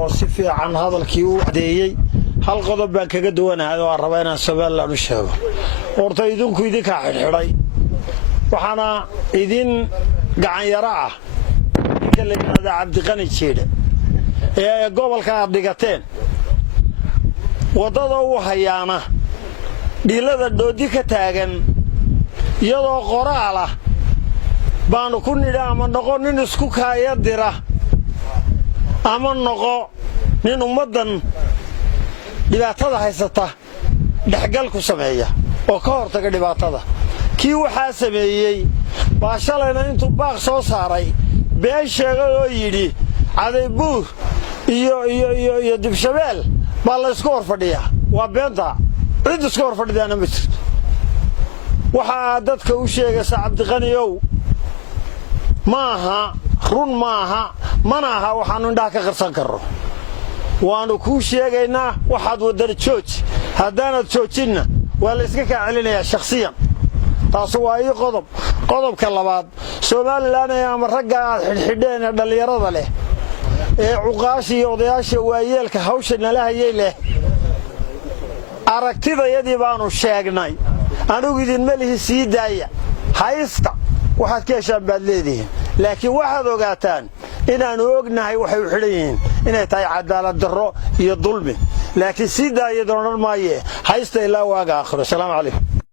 oo si fiican hadalkii u cadeeyay hal qodob baan kaga duwanahay oo rabaa inaan Soomaaliland u sheego horta idinku idinka xidhay waxaana idin gacan yara ah kaleeyada Cabdiqani Jeede ee gobolka aad dhigateen wadada uu hayaana dhilada doodi ka taagan iyadoo qoraal ah baanu ku nidhaama noqon nin isku kaaya dira ama noqo nin ummadan dhibaatada haysata dhaxgal ku sameeya oo ka hortaga dhibaatada kii waxa sameeyay baashalayna intuu baaq soo saaray been sheegay oo yiri caday buur iyo dibshabeel baa la isku horfadhiya waa beenta cid isku horfadhidana ma jirto waxa dadka u sheegay Cabdiqani ow maaha run maaha manaha waxaanu indhaha ka qarsan karro waanu ku sheegaynaa waxaad wadar jooj haddaanad joojinna waa la iska ka celinayaa shakhsiyan taas waa ii qodobka labaad Soomaaliland ama ragga xidhxidheen dhalinyarada leh ee cuqaashi iyo odayaasha waayeelka hawsha nala hayay leh aragtidayadii baanu sheegnay anigu idin malihi sii daaya haysta waxaad ka heshaan baad leedihiin laakiin waxaad ogaataan inaanu ognahay waxay u xidhan yihiin inay tahay cadaalad darro iyo dulmi laakiin sii daaya doonan maaye haysta ilaa waaga aakhiro. Assalaamu calaykum.